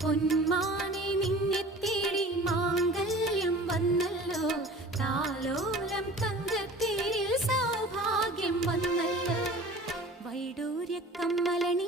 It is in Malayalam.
പൊന്മാനെ നിന്നെ തേടി മാംഗല്യം വന്നല്ലോ, താലോലം തങ്കത്തേരിൽ സൗഭാഗ്യം വന്നല്ലോ. വൈഡൂര്യ കമ്മലണി